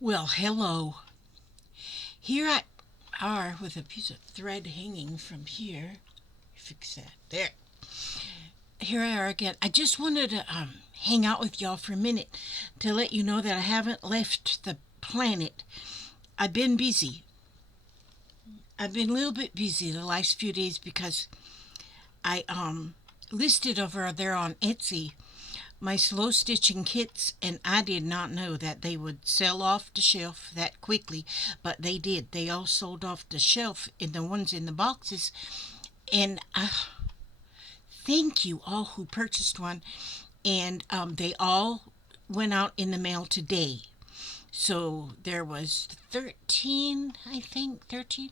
Well, hello. Here I are with a piece of thread hanging from here. Fix that. There. Here I are again. I just wanted to hang out with y'all for a minute to let you know that I haven't left the planet. I've been busy. I've been a little bit busy the last few days because I listed over there on Etsy my slow stitching kits, and I did not know that they would sell off the shelf that quickly, but they did. They all sold off the shelf in the ones in the boxes, and thank you all who purchased one, and they all went out in the mail today. So there was 13, I think, 13,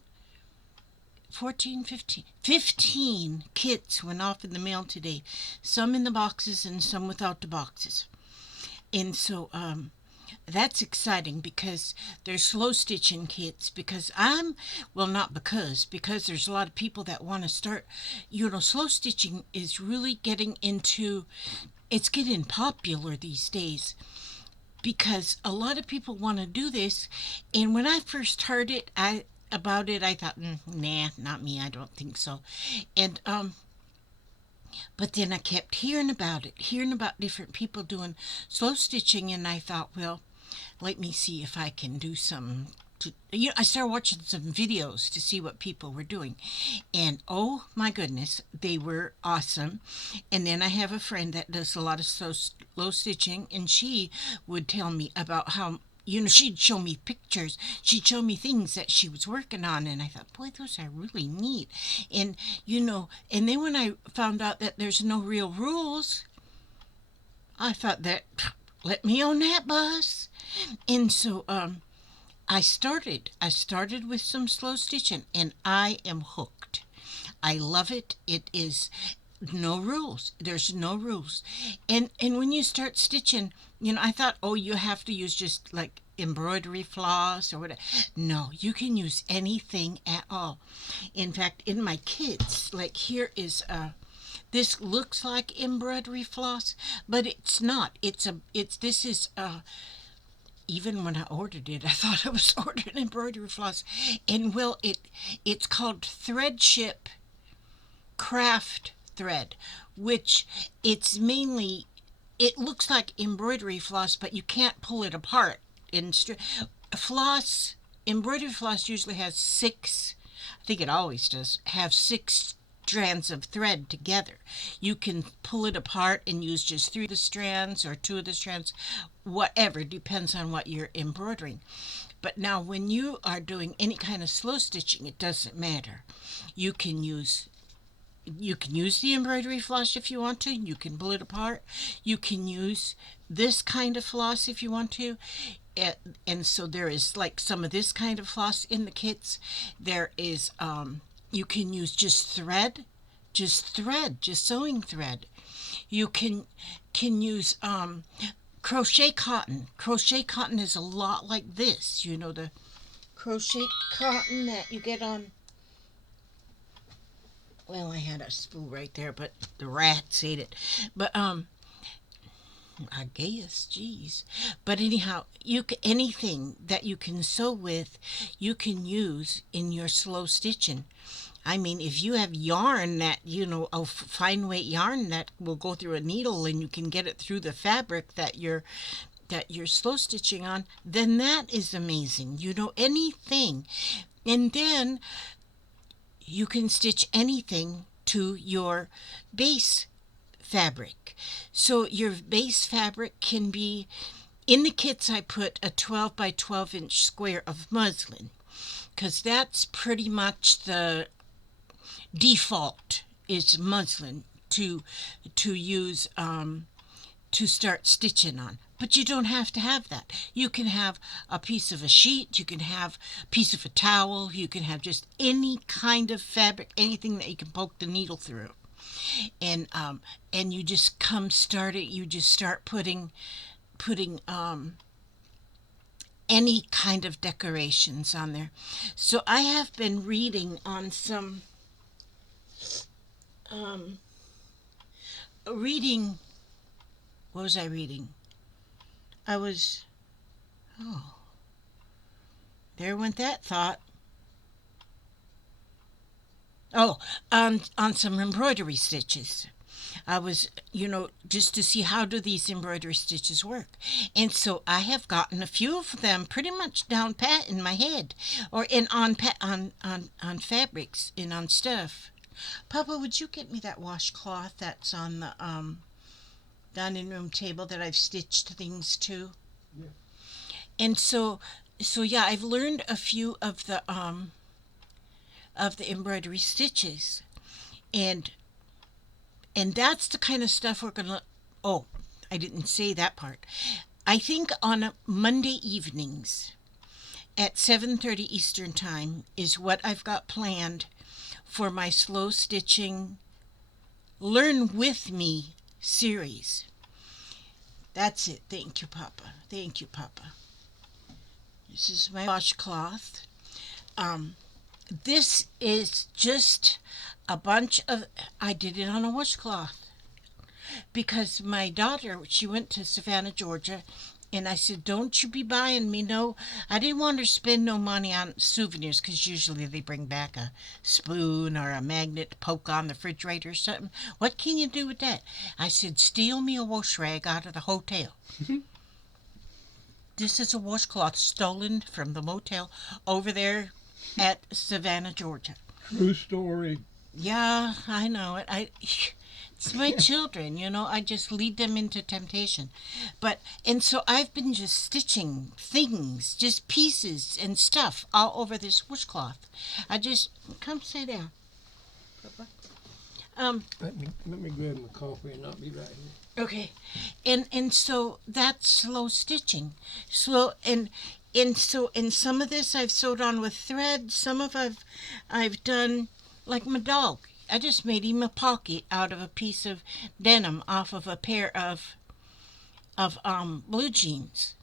14, 15, 15 kits went off in the mail today. Some in the boxes and some without the boxes. And so that's exciting because there's slow stitching kits because not because there's a lot of people that want to start. Slow stitching is really it's getting popular these days because a lot of people want to do this. And when I first heard about it, I thought, nah, not me. I don't think so. And but then I kept hearing about it, hearing about different people doing slow stitching, and I thought, well, let me see if I can do some. I started watching some videos to see what people were doing, and oh my goodness, they were awesome. And then I have a friend that does a lot of slow stitching, and she would tell me about how she'd show me pictures. She'd show me things that she was working on, and I thought, boy, those are really neat. And and then when I found out that there's no real rules, I thought that let me on that bus. And so I started with some slow stitching, and I am hooked. I love it. It is no rules. There's no rules. And when you start stitching, I thought, oh, you have to use just like embroidery floss or whatever. No, you can use anything at all. In fact, in my kits, like here is this looks like embroidery floss, but it's not. It's this is even when I ordered it, I thought I was ordering embroidery floss. And well, it's called thread ship craft thread, which it's mainly it looks like embroidery floss, but you can't pull it apart. In floss, embroidery floss usually has six. I think it always does have six strands of thread together. You can pull it apart and use just three of the strands or two of the strands, whatever, depends on what you're embroidering. But now, when you are doing any kind of slow stitching, it doesn't matter. You can use you can use the embroidery floss if you want to. You can pull it apart. You can use this kind of floss if you want to. And so there is like some of this kind of floss in the kits. There is you can use just sewing thread. You can use crochet cotton. Crochet cotton is a lot like this. The crochet cotton that you get on. Well, I had a spool right there, but the rats ate it. But I guess, geez. But anyhow, anything that you can sew with, you can use in your slow stitching. I mean, if you have yarn that a fine weight yarn that will go through a needle and you can get it through the fabric that you're slow stitching on, then that is amazing. Anything. And then you can stitch anything to your base fabric. So your base fabric can be, in the kits I put a 12 by 12 inch square of muslin because that's pretty much the default is muslin to use to start stitching on. But you don't have to have that. You can have a piece of a sheet, you can have a piece of a towel, you can have just any kind of fabric, anything that you can poke the needle through. And you just start putting any kind of decorations on there. So I have been reading on some um reading what was I reading? I was oh There went that thought. Oh, on some embroidery stitches. I was, just to see how do these embroidery stitches work. And so I have gotten a few of them pretty much down pat in my head, or in on fabrics and on stuff. Papa, would you get me that washcloth that's on the dining room table that I've stitched things to? Yeah. And so yeah, I've learned a few of the embroidery stitches, and that's the kind of stuff we're gonna. Oh, I didn't say that part. I think on Monday evenings at 7:30 Eastern Time is what I've got planned for my slow stitching Learn With Me series. That's it. Thank you, Papa. Thank you, Papa. This is my washcloth. Um, this is just a bunch of. I did it on a washcloth because my daughter, she went to Savannah, Georgia, and I said, "Don't you be buying me no." I didn't want her to spend no money on souvenirs because usually they bring back a spoon or a magnet to poke on the refrigerator or something. What can you do with that? I said, "Steal me a wash rag out of the hotel." This is a washcloth stolen from the motel over there at Savannah, Georgia. True story. Yeah, I know it. It's my children, I just lead them into temptation. And so I've been just stitching things, just pieces and stuff all over this washcloth. Come sit down, Papa. Let me grab my coffee and I'll be right here. Okay, and so that's slow stitching, slow and some of this I've sewed on with thread. Some of I've done like my dog. I just made him a pocket out of a piece of denim off of a pair of blue jeans,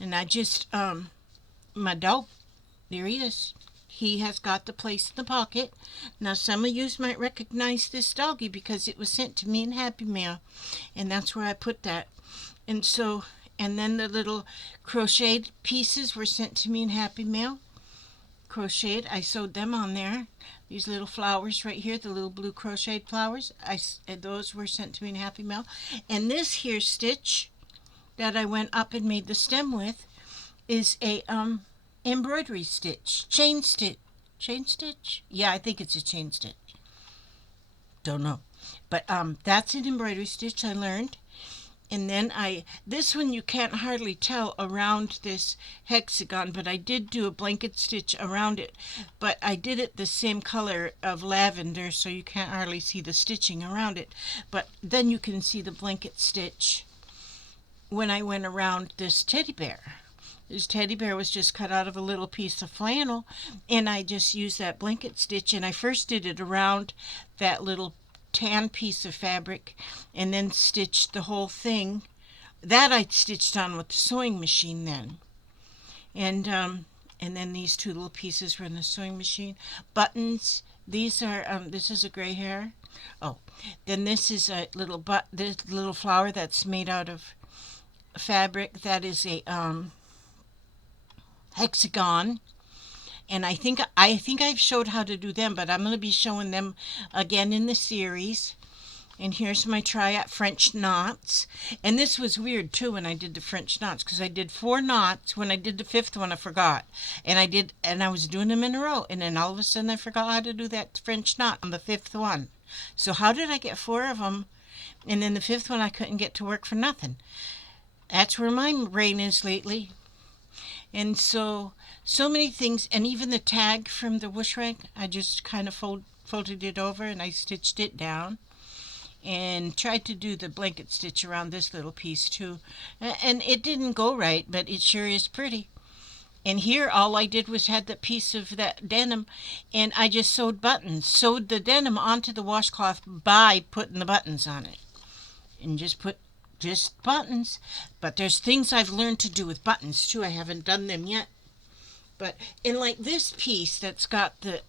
and I just my dog, there he is. He has got the place in the pocket. Now, some of you might recognize this doggy because it was sent to me in Happy Mail, and that's where I put that. And then the little crocheted pieces were sent to me in Happy Mail. Crocheted, I sewed them on there. These little flowers right here, the little blue crocheted flowers, those were sent to me in Happy Mail. And this here stitch that I went up and made the stem with is a embroidery stitch, chain stitch. Yeah, I think it's a chain stitch. Don't know, but that's an embroidery stitch I learned. And then this one you can't hardly tell around this hexagon, but I did do a blanket stitch around it, but I did it the same color of lavender, so you can't hardly see the stitching around it, but then you can see the blanket stitch when I went around this teddy bear. This teddy bear was just cut out of a little piece of flannel, and I just used that blanket stitch, and I first did it around that little tan piece of fabric and then stitched the whole thing. That I stitched on with the sewing machine then. And then these two little pieces were in the sewing machine. Buttons, these are, this is a gray hair. Oh, then this is a this little flower that's made out of fabric. That is a hexagon, and I think I've showed how to do them, but I'm going to be showing them again in the series. And here's my try at French knots. And this was weird too when I did the French knots, because I did 4 knots. When I did the 5th one, I forgot, and I was doing them in a row, and then all of a sudden I forgot how to do that French knot on the 5th one. So how did I get 4 of them, and then the 5th one I couldn't get to work for nothing? That's where my brain is lately. And so many things, and even the tag from the wash rag, I just kind of folded it over and I stitched it down and tried to do the blanket stitch around this little piece too. And it didn't go right, but it sure is pretty. And here all I did was had the piece of that denim, and I just sewed the denim onto the washcloth by putting the buttons on it. And just buttons. But there's things I've learned to do with buttons too. I haven't done them yet. But in like this piece that's got the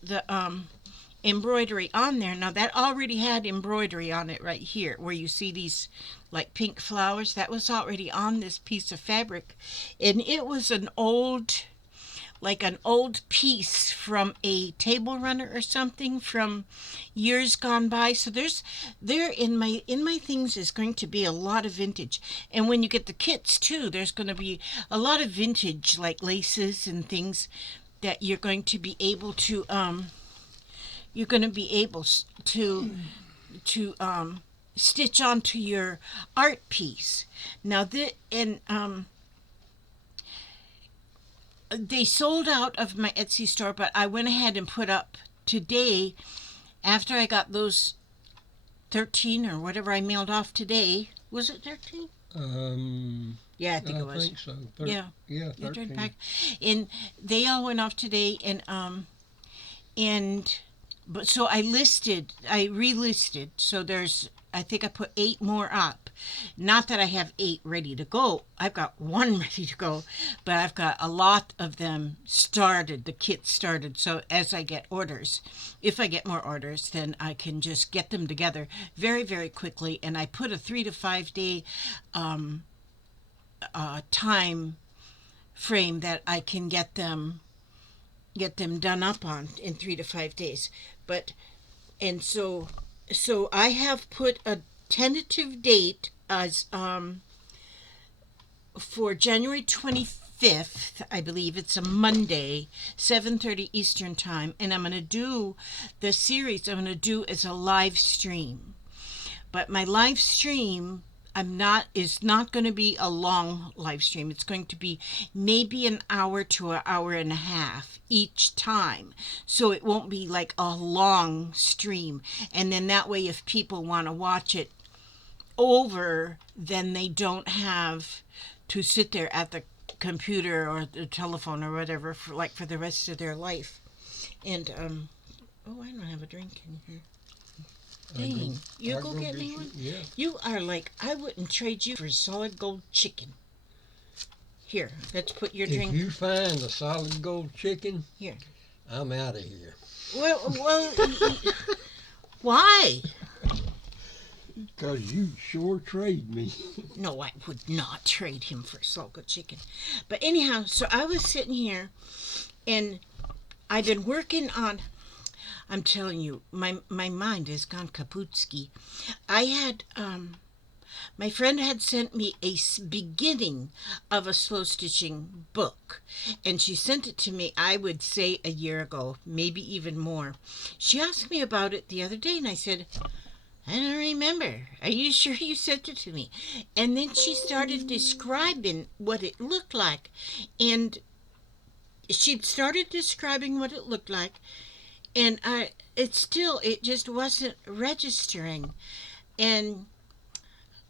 embroidery on there. Now that already had embroidery on it right here, where you see these like pink flowers. That was already on this piece of fabric, and it was an old like an old piece from a table runner or something from years gone by. So there in my things is going to be a lot of vintage. And when you get the kits too, there's going to be a lot of vintage, like laces and things that you're going to be able to stitch onto your art piece. Now they sold out of my Etsy store, but I went ahead and put up today, after I got those 13 or whatever I mailed off today. Was it 13? Yeah, I think it was. I think so. Yeah, 13. Pack. And they all went off today, but so I relisted. So I think I put 8 more up. Not that I have 8 ready to go. I've got 1 ready to go, but I've got a lot of them started. The kit started. So as I get orders, if I get more orders, then I can just get them together very, very quickly. And I put a 3 to 5 day time frame that I can get them done up on in 3 to 5 days. So I have put a tentative date as for January 25th. I believe it's a Monday, 7:30 Eastern time, and I'm going to do the series. I'm going to do as a live stream, but my live stream is not going to be a long live stream. It's going to be maybe an hour to an hour and a half each time. So it won't be like a long stream. And then that way, if people want to watch it over, then they don't have to sit there at the computer or the telephone or whatever for the rest of their life. And I don't have a drink in here. Dang, you go get me one? Yeah. You are like, I wouldn't trade you for solid gold chicken. Here, let's put your drink. If you find a solid gold chicken, here, I'm out of here. Well, why? Because you sure trade me. No, I would not trade him for solid gold chicken. But anyhow, so I was sitting here, and I've been working on... I'm telling you, my mind has gone kaputski. I had, my friend had sent me a beginning of a slow stitching book, and she sent it to me, I would say, a year ago, maybe even more. She asked me about it the other day, and I said, I don't remember. Are you sure you sent it to me? And then she started describing what it looked like, and she started describing what it looked like, and it just wasn't registering. And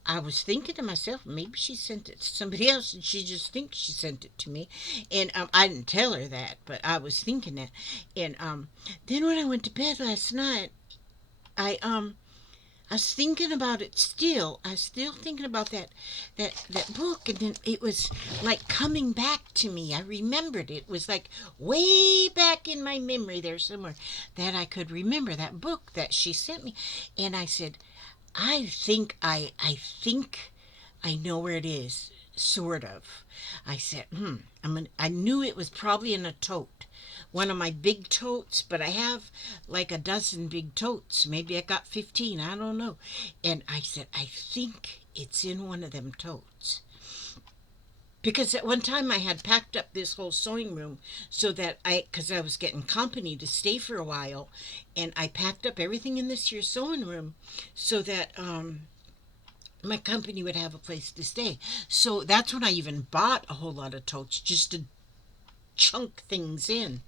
I was thinking to myself, maybe she sent it to somebody else and she just thinks she sent it to me. And I didn't tell her that, but I was thinking that. And then when I went to bed last night, I was thinking about it still. I was still thinking about that book, and then it was like coming back to me. I remembered it. It was like way back in my memory there somewhere that I could remember that book that she sent me. And I said, I think I know where it is, sort of. I said, I knew it was probably in a tote. One of my big totes, but I have like a dozen big totes. Maybe I got 15, I don't know. And I said, I think it's in one of them totes. Because at one time I had packed up this whole sewing room so that because I was getting company to stay for a while, and I packed up everything in this here sewing room so that my company would have a place to stay. So that's when I even bought a whole lot of totes just to chunk things in.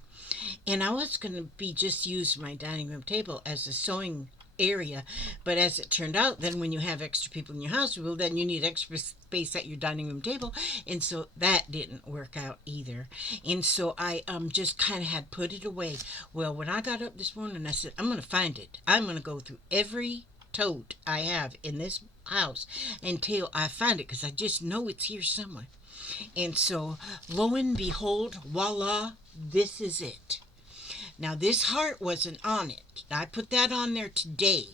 And I was going to just use my dining room table as a sewing area, but as it turned out, then when you have extra people in your house, well, then you need extra space at your dining room table, and so that didn't work out either. And so I just kind of had put it away. Well, when I got up this morning, I said, I'm going to find it. I'm going to go through every tote I have in this house until I find it, because I just know it's here somewhere. And so, lo and behold, voila, this is it. Now, this heart wasn't on it. I put that on there today.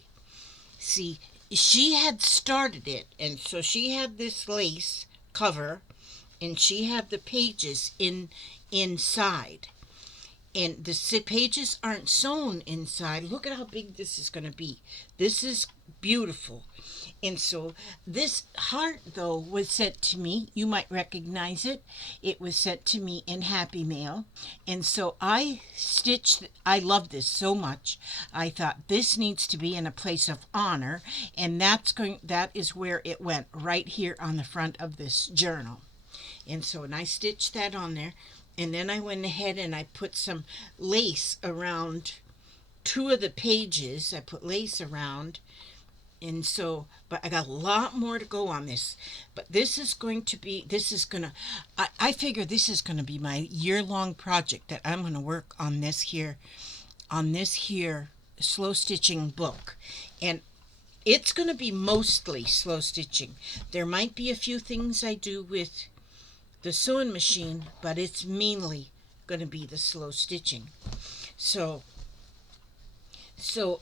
See, she had started it, and so she had this lace cover, and she had the pages inside. And the pages aren't sewn inside. Look at how big this is going to be. This is beautiful. And so this heart, though, was sent to me. You might recognize it. It was sent to me in Happy Mail. And so I stitched, I love this so much. I thought this needs to be in a place of honor. And that is where it went, right here on the front of this journal. And so, and I stitched that on there. And then I went ahead and I put some lace around 2 of the pages. I put lace around. And so, but I got a lot more to go on this. But this is going to be, I figure this is going to be my year-long project that I'm going to work on this here slow stitching book. And it's going to be mostly slow stitching. There might be a few things I do with the sewing machine, but it's mainly going to be the slow stitching. So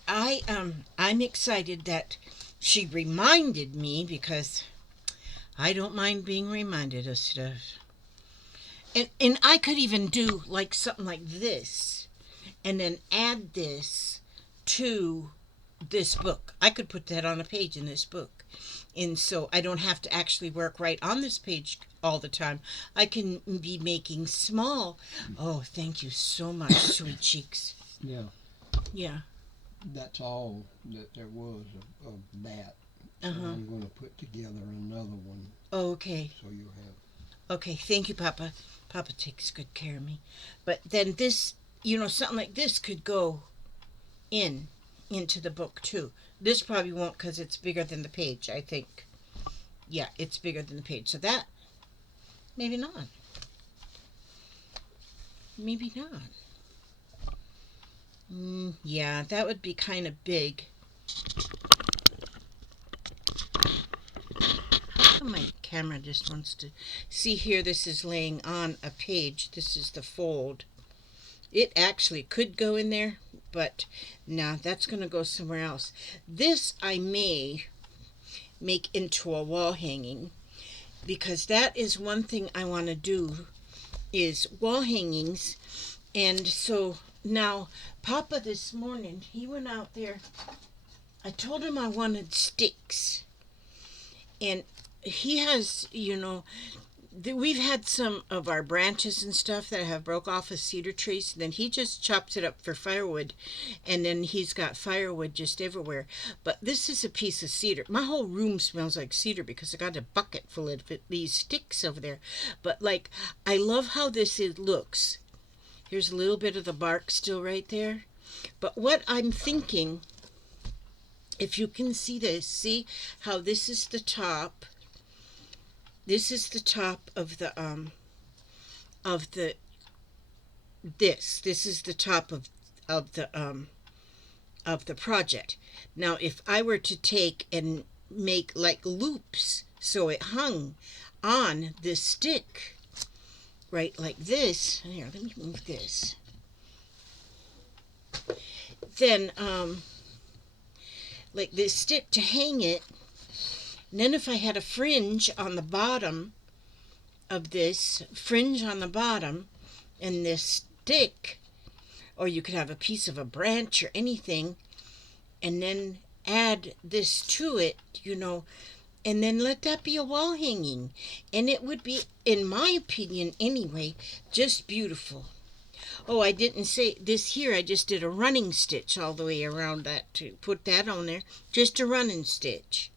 I'm excited that she reminded me, because I don't mind being reminded of stuff. And I could even do like something like this and then add this to this book. I could put that on a page in this book. And so I don't have to actually work right on this page all the time. I can be making small. Oh, thank you so much, sweet cheeks. Yeah. Yeah. That's all that there was of that. So I'm going to put together another one. Okay. So you'll have. Okay, thank you, Papa. Papa takes good care of me. But then this, something like this could go into the book too. This probably won't, because it's bigger than the page, I think. Yeah, it's bigger than the page. So that, maybe not. Maybe not. Yeah, that would be kind of big. How come my camera just wants to... See here, this is laying on a page. This is the fold. It actually could go in there, but no, that's going to go somewhere else. This I may make into a wall hanging, because that is one thing I want to do, is wall hangings. And so now Papa this morning, he went out there. I told him I wanted sticks, and he has, we've had some of our branches and stuff that have broke off of cedar trees, and then he just chops it up for firewood, and then he's got firewood just everywhere. But this is a piece of cedar. My whole room smells like cedar because I got a bucket full of these sticks over there. But I love how looks. Here's a little bit of the bark still right there. But what I'm thinking, if you can see this, see how this is the top. This is the top of the this is the top of the project. Now if I were to take and make like loops so it hung on this stick, right, like this. Here, let me move this. Then like this stick to hang it. And then if I had a fringe on the bottom of this, and this stick, or you could have a piece of a branch or anything, and then add this to it, and then let that be a wall hanging. And it would be, in my opinion anyway, just beautiful. Oh, I didn't say this here. I just did a running stitch all the way around that to put that on there. Just a running stitch.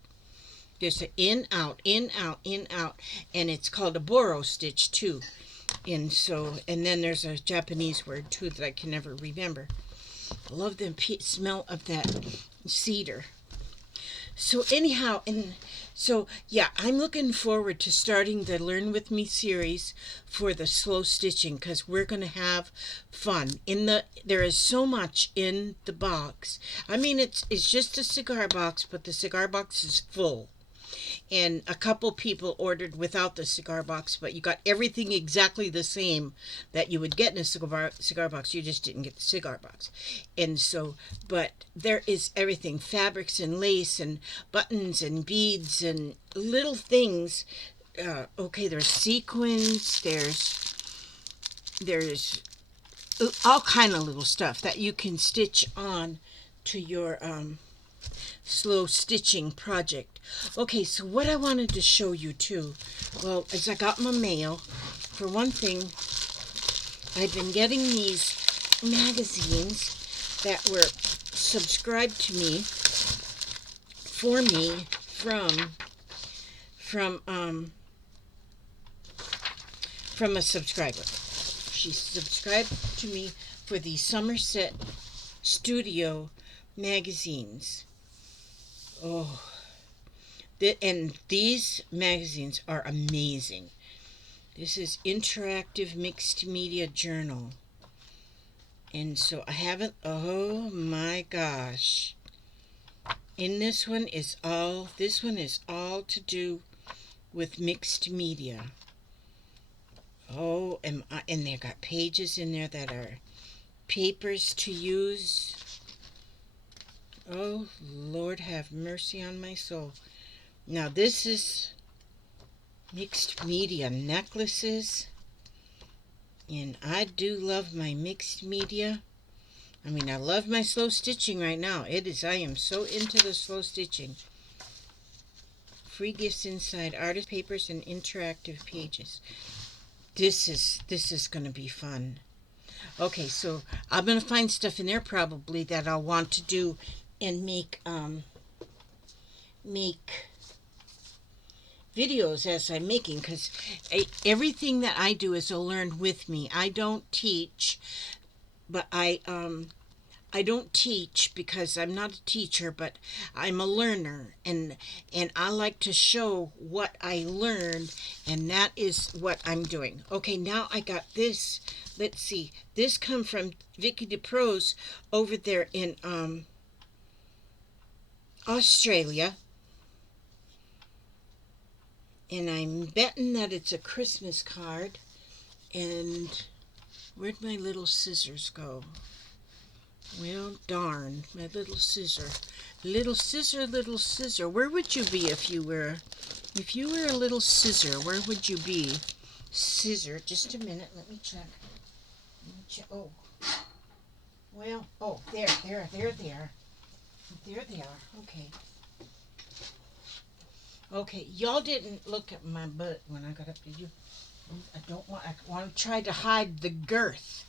Just an in, out, in, out, in, out. And it's called a borrow stitch too. And then there's a Japanese word too that I can never remember. I love the smell of that cedar. So anyhow, I'm looking forward to starting the Learn With Me series for the slow stitching, because we're going to have fun. There is so much in the box. I mean, it's just a cigar box, but the cigar box is full. And a couple people ordered without the cigar box, but you got everything exactly the same that you would get in a cigar box. You just didn't get the cigar box. And so, but there is everything, fabrics and lace and buttons and beads and little things okay, there's sequins, there's all kind of little stuff that you can stitch on to your slow stitching project. Okay, so what I wanted to show you too, well, as I got my mail, for one thing, I've been getting these magazines that were subscribed to me for me from a subscriber. She subscribed to me for the Summerset Studio magazines. Oh, and these magazines are amazing. This is Interactive Mixed Media Journal. And so I haven't, oh my gosh. And this one is all to do with mixed media. Oh, and they've got pages in there that are papers to use. Oh, Lord have mercy on my soul. Now this is mixed media necklaces. And I do love my mixed media. I mean, I love my slow stitching right now. I am so into the slow stitching. Free gifts inside, artist papers and interactive pages. This is going to be fun. Okay, so I'm going to find stuff in there probably that I'll want to do and make videos as I'm making, because everything that I do is a learn with me. I don't teach, but I don't teach because I'm not a teacher, but I'm a learner, and I like to show what I learned, and that is what I'm doing. Okay, now I got this. Let's see. This come from Vicky DeProse over there in Australia. And I'm betting that it's a Christmas card. And where'd my little scissors go? Well, darn, my little scissor. Little scissor, little scissor. Where would you be if you were a little scissor? Where would you be? Scissor, just a minute, let me check. Oh. Well, oh, there they are. There they are. Okay. Okay, y'all didn't look at my butt when I got up, did you? I want to try to hide the girth.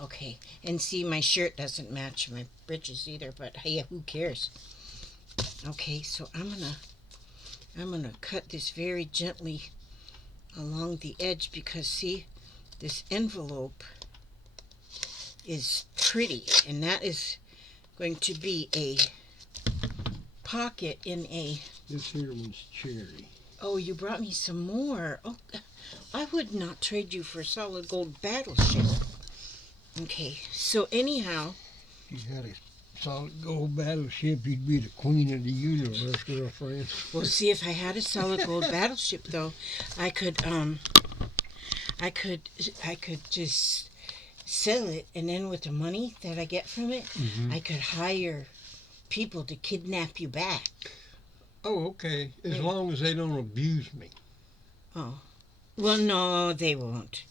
Okay, and see, my shirt doesn't match my breeches either, but hey, who cares? Okay, so I'm gonna cut this very gently along the edge, because see, this envelope is pretty, and that is going to be a pocket in a... This here one's cherry. Oh, you brought me some more. Oh, I would not trade you for a solid gold battleship. Okay, so anyhow... If you had a solid gold battleship, you'd be the queen of the universe, girlfriend. Well, see, if I had a solid gold battleship, though, I could just sell it, and then with the money that I get from it, I could hire people to kidnap you back. Oh, okay. As long as they don't abuse me. Oh. Well, no, they won't.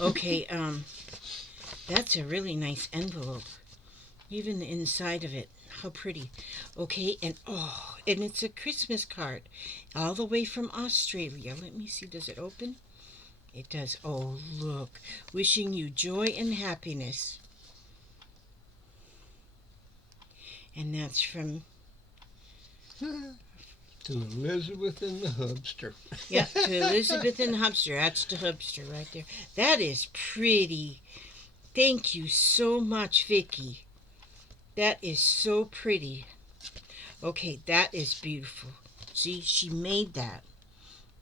Okay, that's a really nice envelope. Even the inside of it. How pretty. Okay, and it's a Christmas card. All the way from Australia. Let me see, does it open? It does. Oh, look. Wishing you joy and happiness. And that's from... To Elizabeth and the Hubster. Yeah, to Elizabeth and the Hubster. That's the Hubster right there. That is pretty. Thank you so much, Vicky. That is so pretty. Okay, that is beautiful. See, she made that.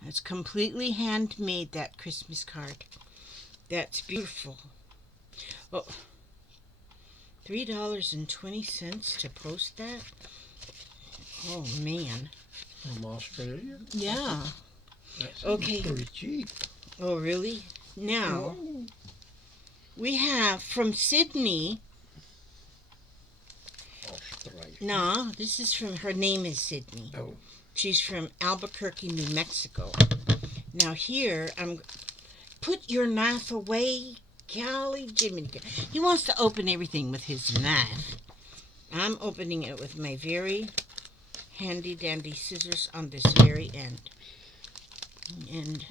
That's completely handmade, that Christmas card. That's beautiful. Oh, $3.20 to post that? Oh, man. From Australia? Yeah. That's okay. Pretty cheap. Oh, really? Now, we have from Sydney. Australia. No, this is from, her name is Sydney. Oh. She's from Albuquerque, New Mexico. Now here, put your knife away, golly Jimmy. He wants to open everything with his knife. I'm opening it with my very handy dandy scissors on this very end. And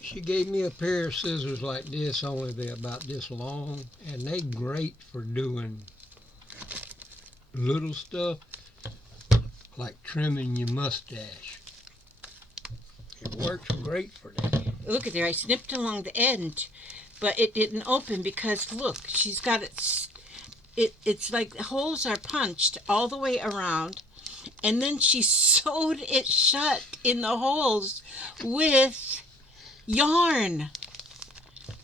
she gave me a pair of scissors like this, only they're about this long, and they great for doing little stuff like trimming your mustache. It works great for that. look at there, I snipped along the end, but it didn't open because look, she's got it's like the holes are punched all the way around, and then she sewed it shut in the holes with yarn.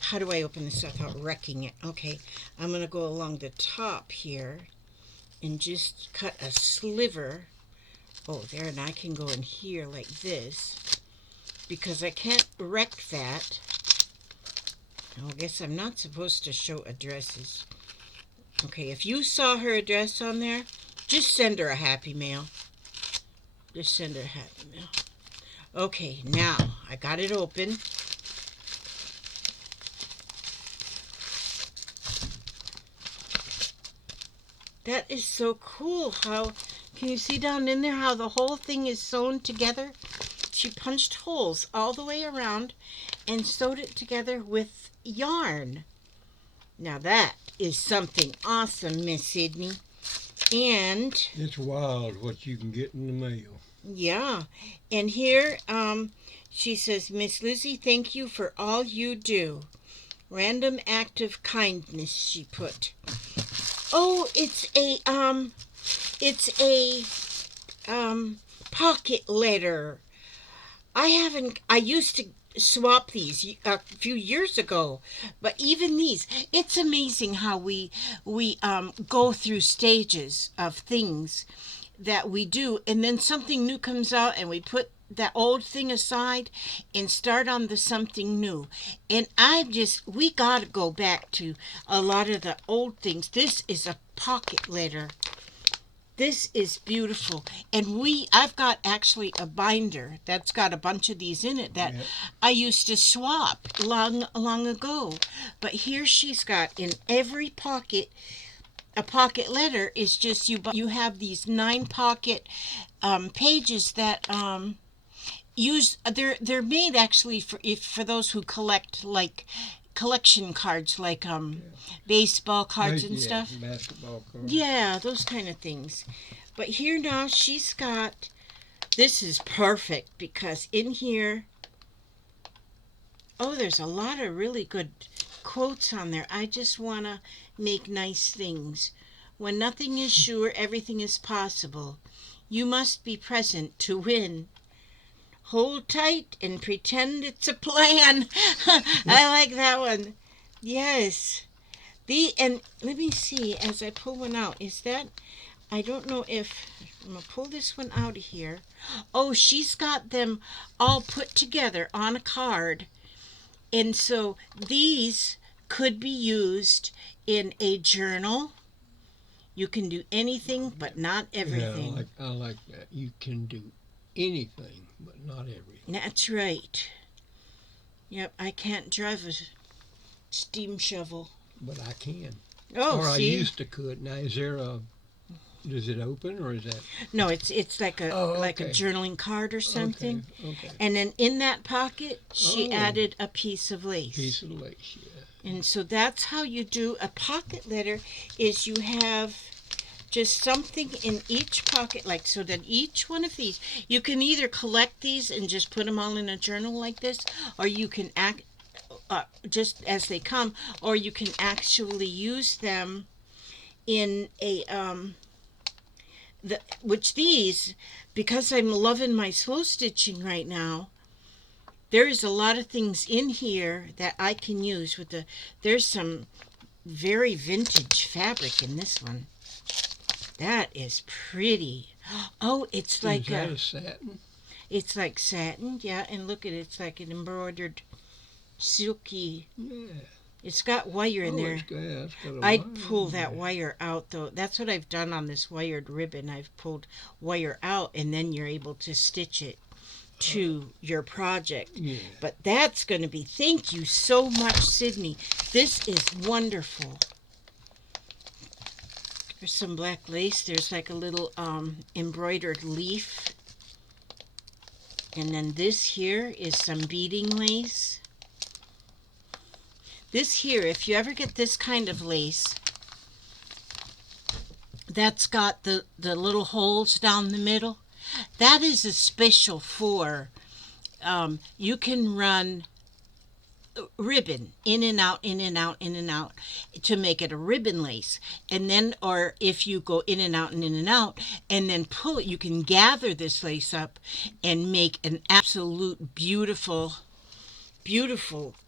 How do I open this without wrecking it? Okay, I'm going to go along the top here and just cut a sliver. Oh, there, and I can go in here like this because I can't wreck that. I guess I'm not supposed to show addresses. Okay, if you saw her address on there, just send her a happy mail. Just send her a happy mail. Okay, now I got it open. That is so cool. How can you see down in there how the whole thing is sewn together? She punched holes all the way around and sewed it together with yarn. Now that is something awesome, Miss Sydney. And it's wild what you can get in the mail. Yeah. And here she says, Miss Lizzie, thank you for all you do. Random act of kindness, she put. Oh, it's a pocket letter. I used to swap these a few years ago, but even these, it's amazing how we go through stages of things that we do, and then something new comes out and we put that old thing aside and start on the something new. And we got to go back to a lot of the old things. This is a pocket letter. This is beautiful. And I've got actually a binder that's got a bunch of these in it that I used to swap long ago. But here she's got in every pocket. A pocket letter is just you have these 9 pocket pages that they're made actually for those who collect like collection cards like baseball cards and stuff. Basketball cards. Yeah, those kind of things. But here now she's got, this is perfect because in here, oh, there's a lot of really good quotes on there. I just want to make nice things. When nothing is sure, everything is possible. You must be present to win. Hold tight and pretend it's a plan. I like that one. Yes. And let me see as I pull one out. Is that, I don't know if, I'm going to pull this one out of here. Oh, she's got them all put together on a card. And so these could be used in a journal. You can do anything, but not everything. Yeah, I like that. You can do anything, but not everything. That's right. Yep, I can't drive a steam shovel. But I can. Oh, or see? I used to could. Now, is there does it open or is that? No, it's like a like a okay. journaling card or something. Okay. And then in that pocket, she added a piece of lace. Piece of lace, yeah. And so that's how you do a pocket letter, is you have just something in each pocket, like so that each one of these, you can either collect these and just put them all in a journal like this, or you can act just as they come, or you can actually use them in a which these, because I'm loving my slow stitching right now, there is a lot of things in here that I can use with there's some very vintage fabric in this one. That is pretty. Oh, it's like is that a satin? It's like satin, yeah, and look at it, it's like an embroidered silky. Yeah. It's got wire in there. It's got a I'd wire pull in that there. wire out, though. That's what I've done on this wired ribbon. I've pulled wire out, and then you're able to stitch it to your project. Yeah. But that's going to be, thank you so much, Sydney. This is wonderful. There's some black lace. There's like a little embroidered leaf. And then this here is some beading lace. This here, if you ever get this kind of lace, that's got the little holes down the middle. That is a special for, you can run ribbon in and out, in and out, in and out to make it a ribbon lace. And then, or if you go in and out and in and out and then pull it, you can gather this lace up and make an absolute beautiful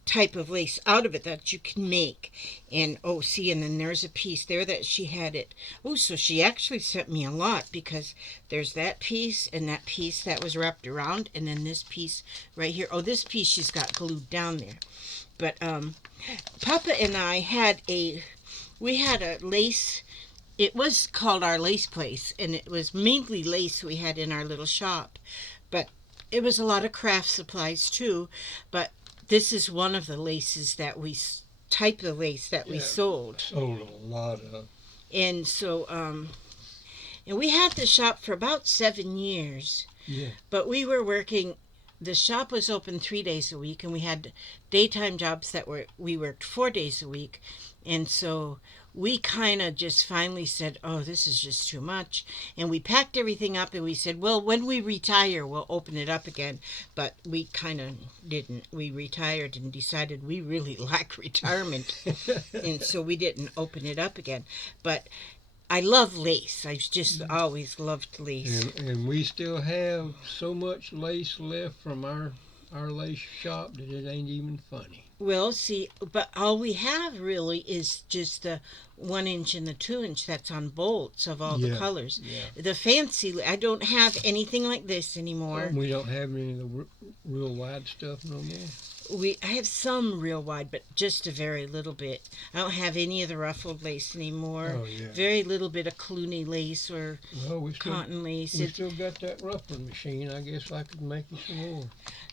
type of lace out of it that you can make. And see, and then there's a piece there that she had it. So she actually sent me a lot, because there's that piece and that piece that was wrapped around, and then this piece right here. This piece she's got glued down there. But Papa and I had a lace. It was called our lace place, and it was mainly lace we had in our little shop, but it was a lot of craft supplies too. But this is one of the laces that we type of lace that we sold. Sold a lot of. And so, and we had the shop for about 7 years. Yeah. But we were working. The shop was open 3 days a week, and we had daytime jobs we worked 4 days a week. And so we kind of just finally said, this is just too much. And we packed everything up, and we said, well, when we retire, we'll open it up again. But we kind of didn't. We retired and decided we really like retirement. And so we didn't open it up again. But I love lace. I've just always loved lace. And we still have so much lace left from our lace shop that it ain't even funny. Well, see, but all we have really is just the 1 inch and the 2 inch that's on bolts of all the colors. Yeah. The fancy, I don't have anything like this anymore. We don't have any of the real wide stuff no more. I have some real wide, but just a very little bit. I don't have any of the ruffled lace anymore. Very little bit of Clooney lace or cotton lace. We still got that ruffling machine. I guess I could make you some more.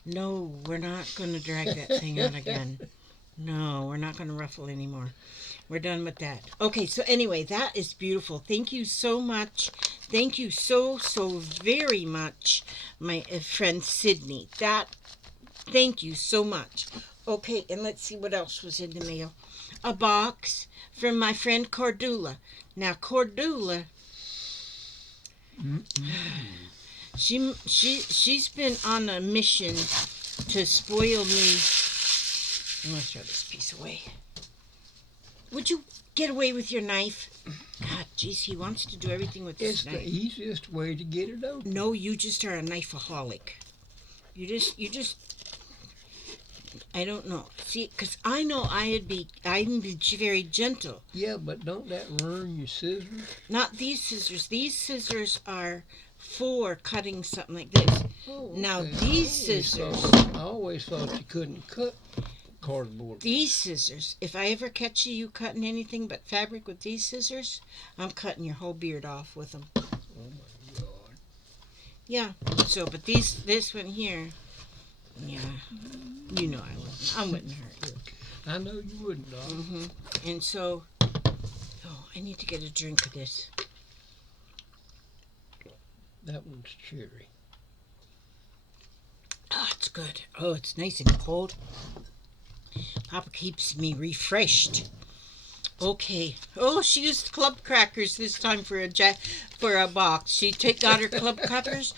No, we're not going to drag that thing out again. No, we're not going to ruffle anymore. We're done with that. Okay, so anyway, that is beautiful. Thank you so much. Thank you so very much, my friend Sydney. Thank you so much. Okay, and let's see what else was in the mail. A box from my friend Cordula. Now, Cordula, she's been on a mission to spoil me. I'm going to throw this piece away. Would you get away with your knife? God, jeez, he wants to do everything with this knife. It's the easiest way to get it open. No, you just are a knifeaholic. You just, I don't know. See, because I know I'm very gentle. Yeah, but don't that ruin your scissors? Not these scissors. These scissors are for cutting something like this. Now, these scissors... I always thought you couldn't cut cardboard. These scissors, if I ever catch you cutting anything but fabric with these scissors, I'm cutting your whole beard off with them. Oh, my God. Yeah, so, but this one here, yeah, you know I wouldn't hurt you. I know you wouldn't, dog. Mm-hmm. And so, I need to get a drink of this. That one's cherry. It's good. It's nice and cold. Papa keeps me refreshed. Okay. She used club crackers this time for a box. She got her club crackers.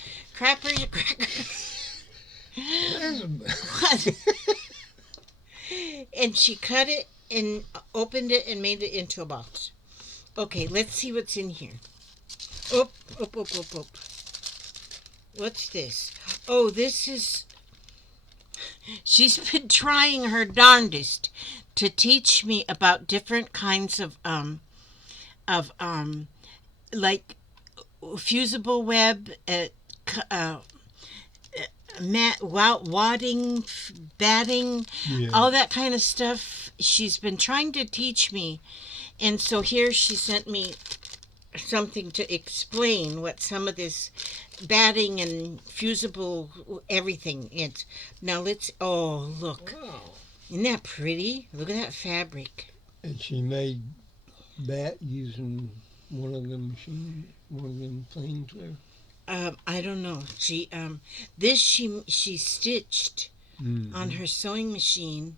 And she cut it and opened it and made it into a box. Okay, let's see what's in here. Oop. What's this? This is... She's been trying her darndest to teach me about different kinds of like fusible web, wadding, batting, all that kind of stuff. she's been trying to teach me, and so here she sent me something to explain what some of this batting and fusible everything is. Now let's. Oh, look! Wow. Isn't that pretty? Look at that fabric. And she made that using one of them machines, one of them things there. I don't know. This she stitched Mm-hmm. on her sewing machine,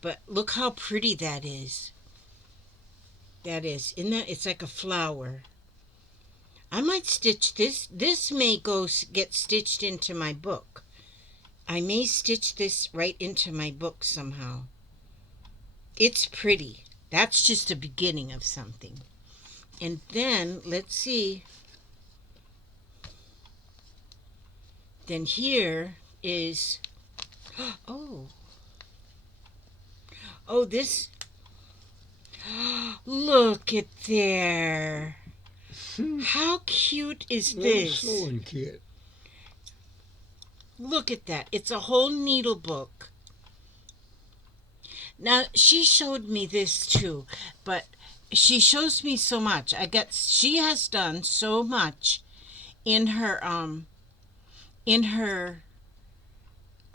but look how pretty that is. That is. Isn't that? It's like a flower. I might stitch this. This may get stitched into my book. I may stitch this right into my book somehow. It's pretty. That's just the beginning of something. And then, let's see. Then here is, oh, this, look at there. How cute is this? Little sewing kit. Look at that. It's a whole needle book. Now, she showed me this too, but she shows me so much. She has done so much in her,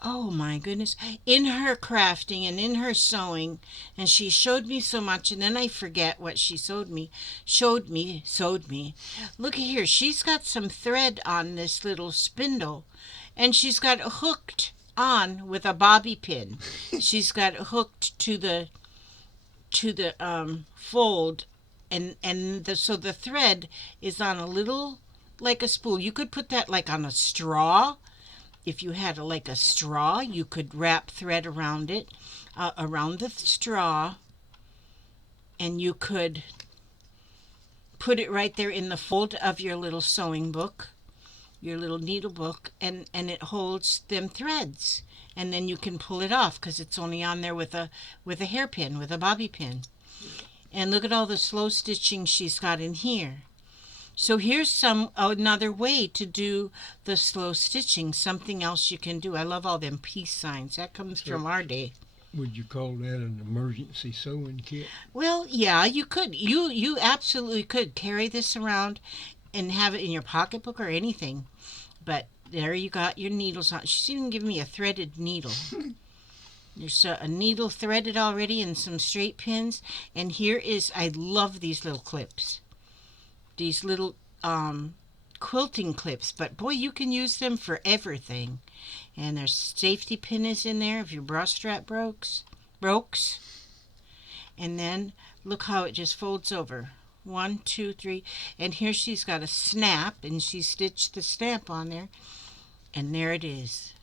oh my goodness, in her crafting and in her sewing, and she showed me so much, and then I forget what she sewed me. Look at here, she's got some thread on this little spindle, and she's got it hooked on with a bobby pin. She's got it hooked to the fold, so the thread is on a little, like a spool. You could put that like on a straw. If you had a straw, you could wrap thread around it, around the straw, and you could put it right there in the fold of your little sewing book, your little needle book, and it holds them threads. And then you can pull it off because it's only on there with a hairpin, with a bobby pin. And look at all the slow stitching she's got in here. So here's another way to do the slow stitching, something else you can do. I love all them peace signs. That comes from our day. Would you call that an emergency sewing kit? Well, yeah, you could. You absolutely could carry this around and have it in your pocketbook or anything. But there you got your needles on. She's even given me a threaded needle. There's a needle threaded already and some straight pins. And here is, I love these little clips. These little quilting clips, but boy, you can use them for everything. And there's safety pin is in there if your bra strap breaks. And then look how it just folds over. 1, 2, 3, and here she's got a snap, and she stitched the snap on there, and there it is.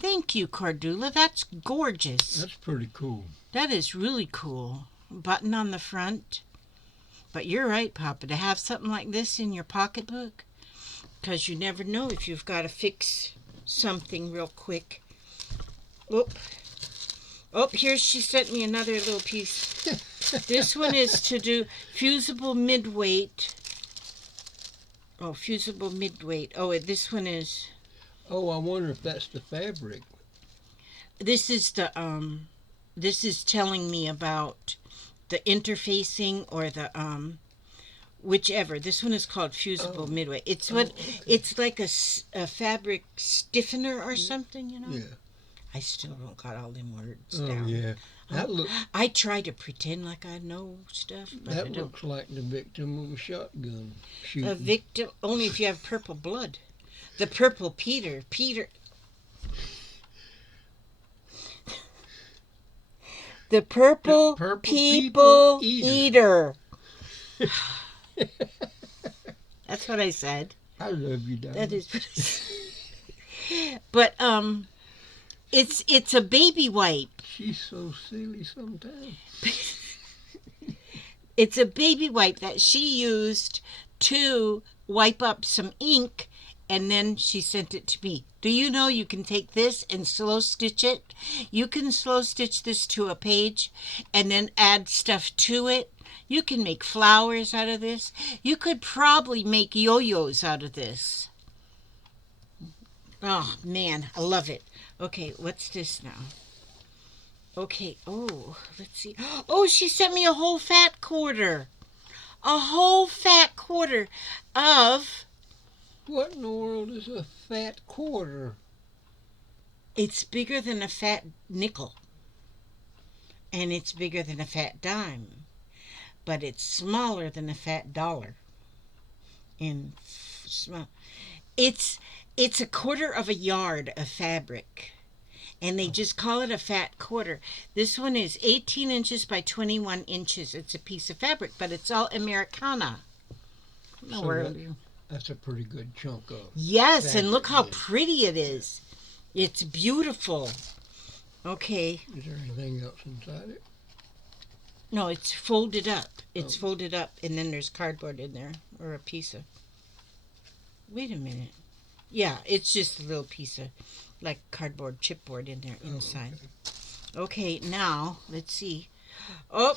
Thank you, Cordula. That's gorgeous. That's pretty cool. That is really cool. Button on the front. But you're right, Papa, to have something like this in your pocketbook, because you never know if you've got to fix something real quick. Oh, here she sent me another little piece. This one is to do fusible midweight. Oh, fusible midweight. Oh, this one is... Oh, I wonder if that's the fabric. This is this is telling me about the interfacing or the whichever. This one is called fusible midway. It's it's like a fabric stiffener or something, you know. Yeah. I still don't got all them words Oh down. yeah. I try to pretend like I know stuff, but that looks like the victim of a shotgun shooting. A victim only if you have purple blood. The purple Peter. The purple people eater. That's what I said. I love you, darling. That is what I said. But it's a baby wipe. She's so silly sometimes. It's a baby wipe that she used to wipe up some ink, and then she sent it to me. Do you know you can take this and slow stitch it? You can slow stitch this to a page and then add stuff to it. You can make flowers out of this. You could probably make yo-yos out of this. Oh, man, I love it. Okay, what's this now? Okay, oh, let's see. Oh, she sent me a whole fat quarter. A whole fat quarter of... What in the world is a fat quarter? It's bigger than a fat nickel. And it's bigger than a fat dime. But it's smaller than a fat dollar. And small. It's a quarter of a yard of fabric. And they just call it a fat quarter. This one is 18 inches by 21 inches. It's a piece of fabric, but it's all Americana. That's a pretty good chunk of Yes, fabric, and look how then. pretty it is. It's beautiful. Okay. Is there anything else inside it? No, it's folded up. It's Oh. folded up, and then there's cardboard in there, or a piece of... Wait a minute. Yeah, it's just a little piece of, like, cardboard chipboard in there inside. Okay, now, let's see. Oh,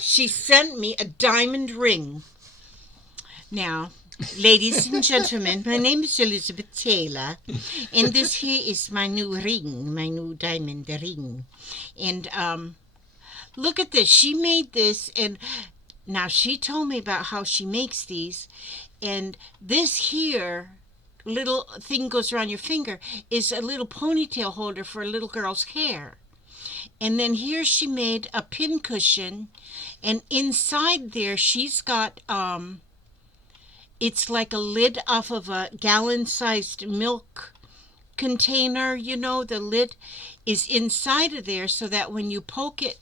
she sent me a diamond ring. Now, ladies and gentlemen, my name is Elizabeth Taylor, and this here is my new ring, my new diamond ring. And, look at this. She made this, and now she told me about how she makes these, and this here little thing goes around your finger is a little ponytail holder for a little girl's hair. And then here she made a pin cushion, and inside there she's got it's like a lid off of a gallon-sized milk container. You know, the lid is inside of there so that when you poke it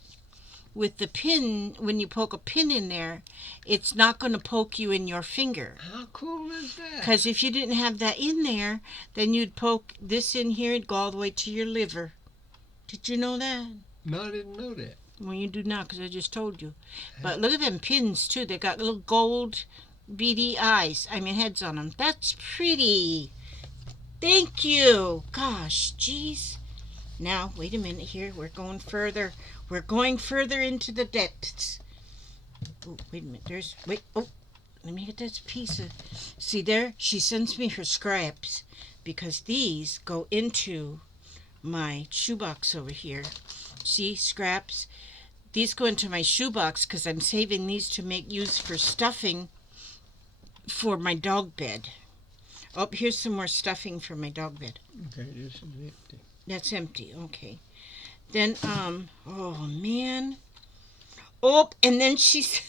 with the pin, when you poke a pin in there, it's not going to poke you in your finger. How cool is that? Because if you didn't have that in there, then you'd poke this in here, it'd go all the way to your liver. Did you know that? No, I didn't know that. Well, you do now because I just told you. But look at them pins, too. They got little gold beady eyes. I mean, heads on them. That's pretty. Thank you. Gosh, geez. Now, wait a minute here. We're going further. We're going further into the depths. Oh, wait a minute. Oh, let me get this piece of... See there? She sends me her scraps because these go into my shoebox over here. See, scraps. These go into my shoebox because I'm saving these to make use for stuffing for my dog bed. Oh, here's some more stuffing for my dog bed. Okay, this is empty. That's empty. Okay. Then, oh, man. Oh, and then she's...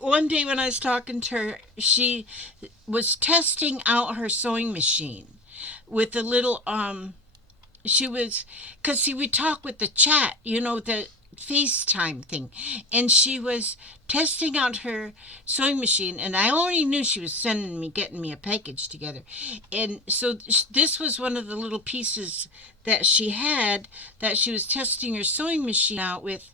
one day when I was talking to her, she was testing out her sewing machine with a little, she was, because see, we talk with the chat, you know, the FaceTime thing, and she was testing out her sewing machine, and I already knew she was getting me a package together. And so this was one of the little pieces that she had that she was testing her sewing machine out with.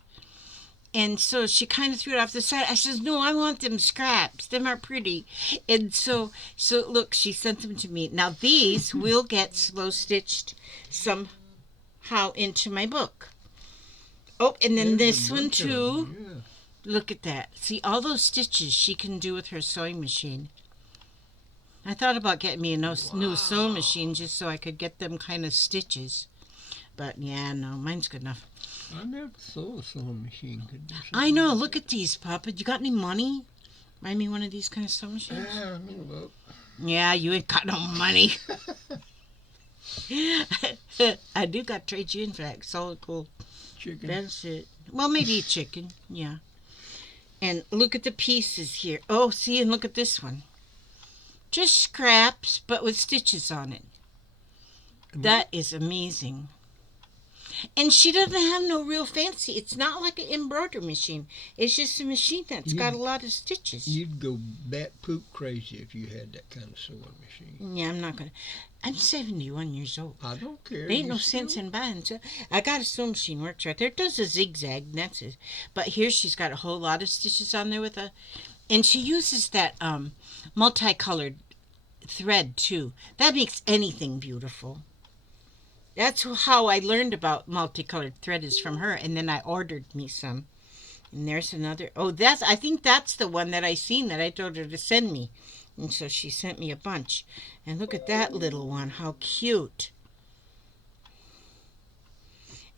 And so she kind of threw it off the side. I says, no, I want them scraps. Them are pretty. And so look, she sent them to me. Now these will get slow stitched somehow into my book. Oh, and then this one too. Yeah. Look at that. See, all those stitches she can do with her sewing machine. I thought about getting me a new sewing machine just so I could get them kind of stitches. But yeah, no, mine's good enough. I never thought a sewing machine could do something. I know. Look at these, Papa. You got any money? Buy me one of these kind of sewing machines? Yeah, I mean, look. Yeah, you ain't got no money. I do got to trade you in for that solid gold. Chicken. That's it. Well, maybe a chicken. Yeah. And look at the pieces here. Oh, see, and look at this one. Just scraps, but with stitches on it. That is amazing. And she doesn't have no real fancy. It's not like an embroidery machine. It's just a machine that's got a lot of stitches. You'd go bat poop crazy if you had that kind of sewing machine. Yeah, I'm not going to. I'm 71 years old. I don't care. There ain't no sense in buying. So I got a sewing machine, works right there. It does a zigzag, and that's it. But here she's got a whole lot of stitches on there with and she uses that multicolored thread too. That makes anything beautiful. That's how I learned about multicolored thread is from her, and then I ordered me some. And there's another. Oh, I think that's the one that I seen that I told her to send me. And so she sent me a bunch. And look at that little one. How cute.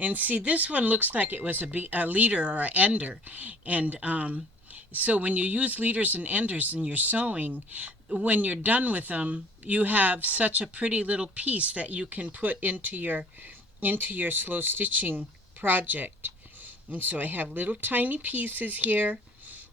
And see, this one looks like it was a leader or an ender. And so when you use leaders and enders in your sewing, when you're done with them, you have such a pretty little piece that you can put into your slow stitching project. And so I have little tiny pieces here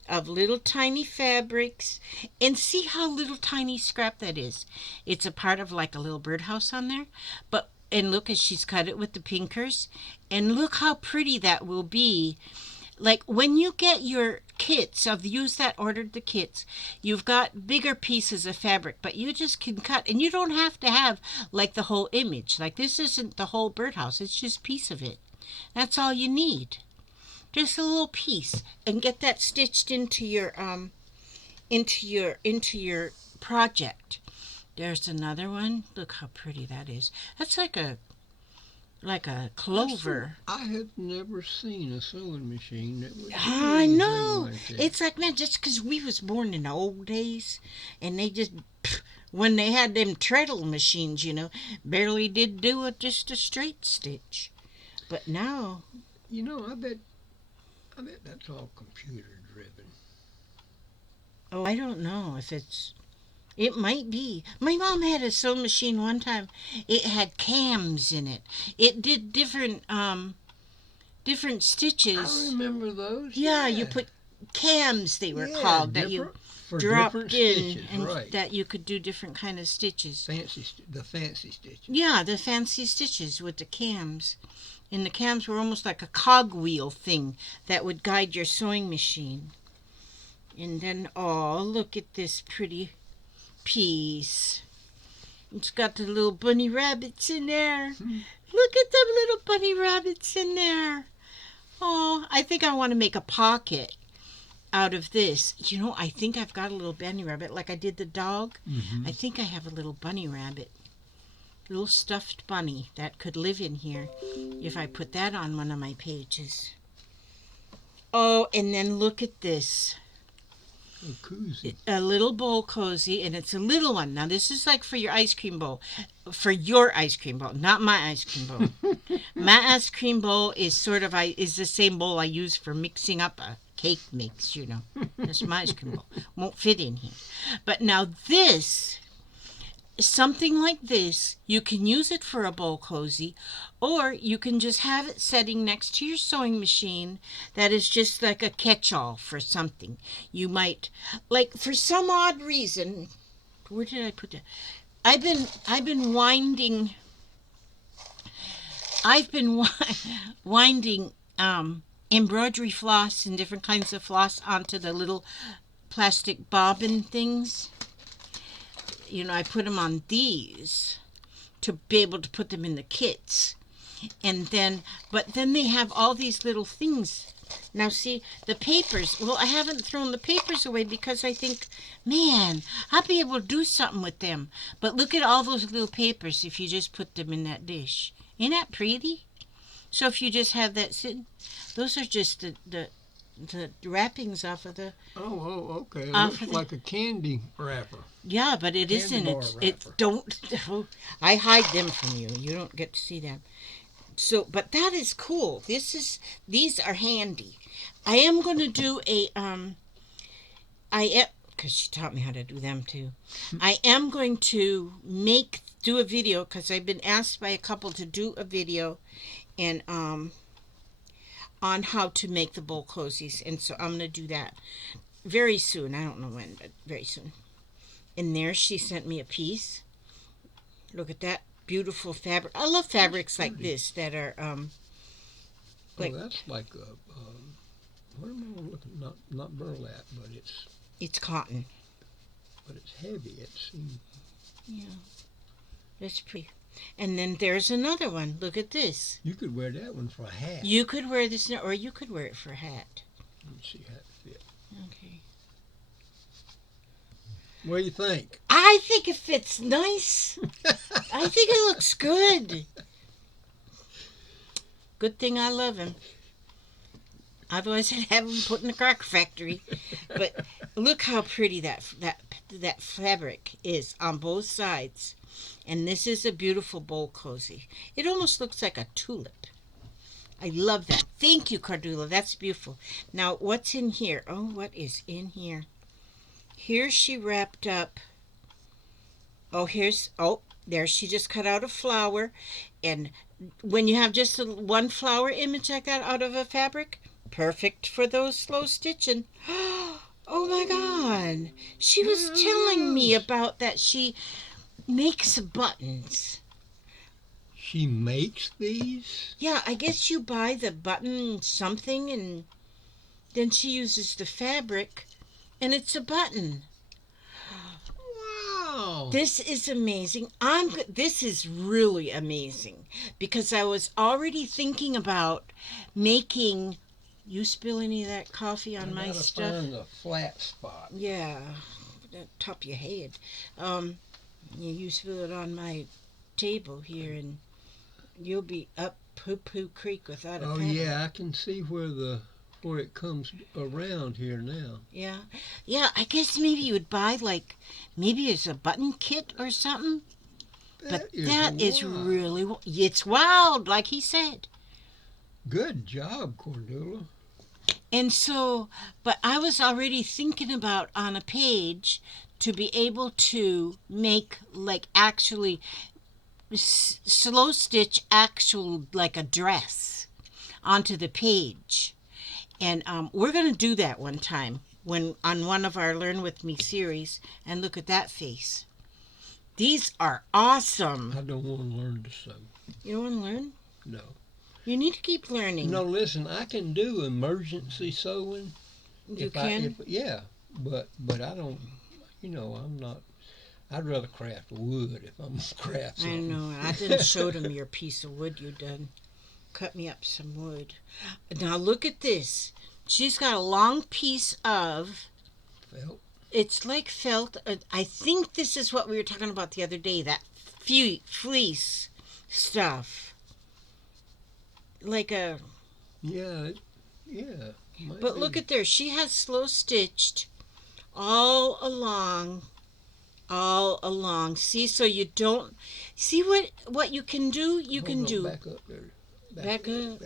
of little tiny fabrics, and see how little tiny scrap that is. It's a part of like a little birdhouse on there, but and look as she's cut it with the pinkers, and look how pretty that will be. Like when you get your kits of use that ordered the kits, you've got bigger pieces of fabric, but you just can cut, and you don't have to have like the whole image. Like this isn't the whole birdhouse, it's just a piece of it. That's all you need, just a little piece, and get that stitched into your project. There's another one. Look how pretty that is. That's like a clover. I had never seen a sewing machine that would do I anything know. like that. It's like, man, just because we was born in the old days, and they just when they had them treadle machines, barely did do it, just a straight stitch. But now, I bet that's all computer driven. oh, I don't know if it's. It might be. My mom had a sewing machine one time. It had cams in it. It did different stitches. I remember those. Yeah, you put cams, they were called, that you for dropped different in, stitches, and right? that you could do different kind of stitches. The fancy stitches. Yeah, the fancy stitches with the cams. And the cams were almost like a cogwheel thing that would guide your sewing machine. And then, oh, look at this pretty piece. It's got the little bunny rabbits in there. Look at them little bunny rabbits in there. Oh, I think I want to make a pocket out of this. I think I've got a little bunny rabbit like I did the dog. Mm-hmm. I think I have a little bunny rabbit. Little stuffed bunny that could live in here if I put that on one of my pages. Oh, and then look at this. A koozie. A little bowl cozy, and it's a little one. Now, this is like for your ice cream bowl. For your ice cream bowl, not my ice cream bowl. My ice cream bowl is is the same bowl I use for mixing up a cake mix, That's my ice cream bowl. Won't fit in here. But now this, something like this, you can use it for a bowl cozy, or you can just have it setting next to your sewing machine that is just like a catch-all for something. You might, like, for some odd reason, where did I put that? I've been winding embroidery floss and different kinds of floss onto the little plastic bobbin things. I put them on these to be able to put them in the kits. But then they have all these little things. Now see, the papers, well, I haven't thrown the papers away because I think, man, I'll be able to do something with them. But look at all those little papers if you just put them in that dish. Isn't that pretty? So if you just have that sitting, those are just the wrappings off of the. Oh, okay. It looks like a candy wrapper. Yeah, but it isn't. It's don't. I hide them from you. You don't get to see them. So, but that is cool. These are handy. I am going to do because she taught me how to do them too. I am going to do a video because I've been asked by a couple to do a video, and on how to make the bowl cozies, and so I'm going to do that very soon. I don't know when, but very soon. And there she sent me a piece. Look at that beautiful fabric. I love fabrics like this that are that's like a what am I looking? Not burlap, but it's cotton. But it's heavy. Yeah, that's pretty. And then there's another one. Look at this. You could wear that one for a hat. You could wear this, or you could wear it for a hat. Let's see how it fits. Okay. What do you think? I think it fits nice. I think it looks good. Good thing I love him. Otherwise, I'd have him put in the cracker factory. But look how pretty that fabric is on both sides. And this is a beautiful bowl cozy. It almost looks like a tulip. I love that. Thank you, Cardula. That's beautiful. Now, what's in here? Oh, what is in here? Here she wrapped up. There she just cut out a flower. And when you have just one flower image like that out of a fabric, perfect for those slow stitching. Oh my God. She was telling me about that. She makes buttons. She makes these? Yeah, I guess you buy the button something and then she uses the fabric and it's a button. Wow. This is amazing. This is really amazing because I was already thinking about making. You spill any of that coffee on my stuff? Find a flat spot. Yeah, top of your head. You spill it on my table here, and you'll be up poo-poo creek without a paddle. Oh yeah, I can see where it comes around here now. Yeah. I guess maybe you would buy maybe it's a button kit or something. But that is really, it's wild, like he said. Good job, Cordula. And so, but I was already thinking about on a page to be able to make actually slow stitch like a dress onto the page. And we're going to do that one time on one of our Learn With Me series. And look at that face. These are awesome. I don't want to learn to sew. You don't want to learn? No. You need to keep learning. No, listen, I can do emergency sewing. You can? But I don't, I'm not, I'd rather craft wood if I'm going to craft something. I know. I didn't show them your piece of wood you done. Cut me up some wood. Now look at this. She's got a long piece of felt. It's like felt. I think this is what we were talking about the other day, that fleece stuff. Like a... Yeah. But look at there. She has slow stitched all along. See, so you don't... See what you can do? You can do... Back up there. Back up.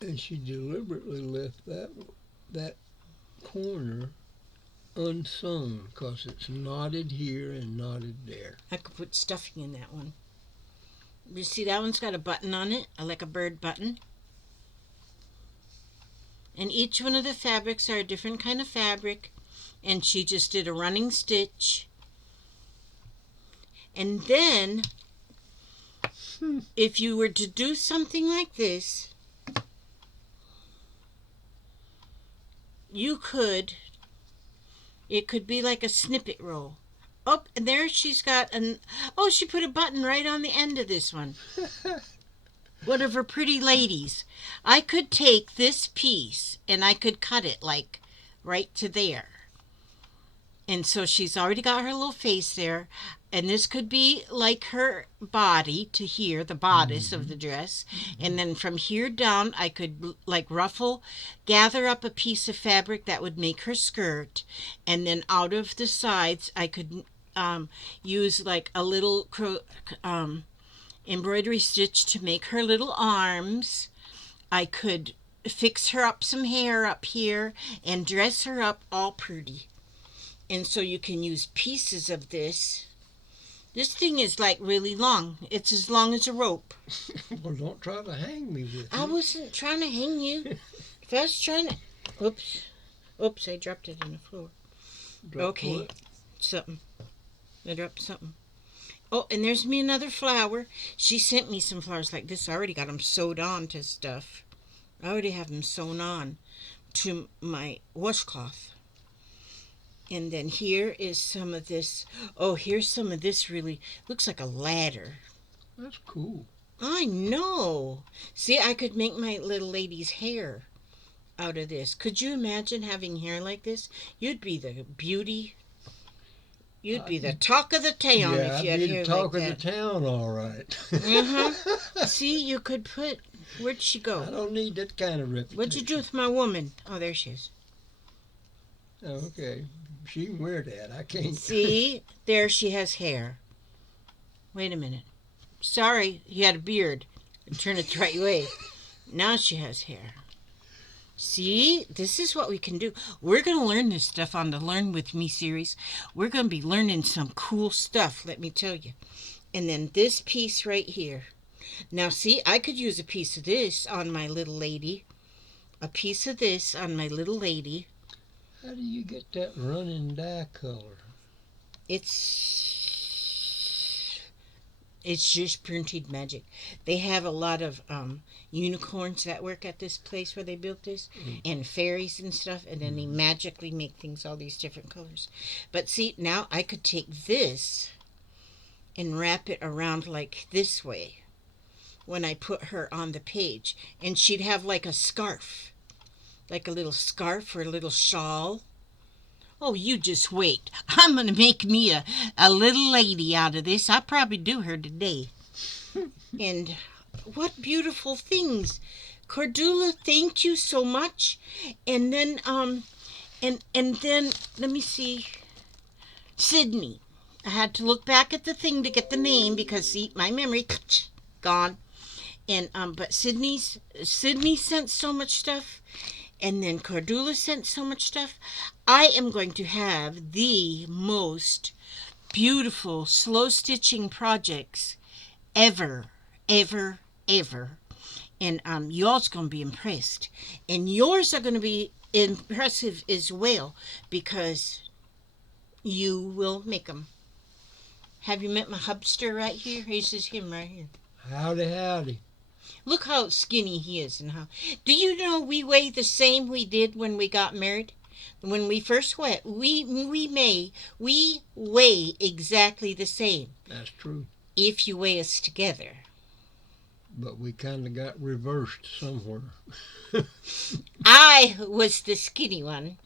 And she deliberately left that corner unsewn because it's knotted here and knotted there. I could put stuffing in that one. You see that one's got a button on it, like a bird button. And each one of the fabrics are a different kind of fabric. And she just did a running stitch. And then, if you were to do something like this, it could be like a snippet roll. Oh, and there she's got she put a button right on the end of this one. One of her pretty ladies. I could take this piece and I could cut it right to there. And so she's already got her little face there. And this could be like her body to here, the bodice of the dress. And then from here down, I could gather up a piece of fabric that would make her skirt. And then out of the sides, I could use a little embroidery stitch to make her little arms. I could fix her up some hair up here and dress her up all pretty. And so you can use pieces of this. This thing is really long. It's as long as a rope. Well, don't try to hang me with it. I wasn't trying to hang you. If I was trying to... Oops, I dropped it on the floor. Okay, what? Something. I dropped something. Oh, and there's me another flower. She sent me some flowers like this. I already got them sewed on to stuff. I already have them sewn on to my washcloth. And then here is some of this. Oh, here's some of this really. Looks like a ladder. That's cool. I know. See, I could make my little lady's hair out of this. Could you imagine having hair like this? You'd be the beauty. You'd be the talk of the town if you had hair like that. Yeah, I'd be the talk of the town, all right. See, you could put... Where'd she go? I don't need that kind of reputation. What'd you do with my woman? Oh, there she is. Okay. She can wear that. I can't. See? There she has hair. Wait a minute. Sorry, you had a beard. Turn it the right way. Now she has hair. See, this is what we can do. We're going to learn this stuff on the Learn With Me series. We're going to be learning some cool stuff, let me tell you. And then this piece right here. Now, see, I could use a piece of this on my little lady. A piece of this on my little lady. How do you get that running dye color? It's just printed magic. They have a lot of unicorns that work at this place where they built this, and fairies and stuff, and then they magically make things all these different colors. But see, now I could take this and wrap it around like this way when I put her on the page, and she'd have like a scarf, like a little scarf or a little shawl. Oh, you just wait. I'm going to make me a little lady out of this. I'll probably do her today. And what beautiful things. Cordula, thank you so much. And then, and then, let me see. Sydney. I had to look back at the thing to get the name because, see, my memory, gone. And, but Sydney sent so much stuff. And then Cordula sent so much stuff. I am going to have the most beautiful slow stitching projects ever, ever, ever. And you all's going to be impressed. And yours are going to be impressive as well because you will make them. Have you met my hubster right here? This is him right here. Howdy, howdy. Look how skinny he is and how. Do you know we weigh the same we did when we got married? When we first went, we weigh exactly the same. That's true. If you weigh us together. But we kind of got reversed somewhere. I was the skinny one,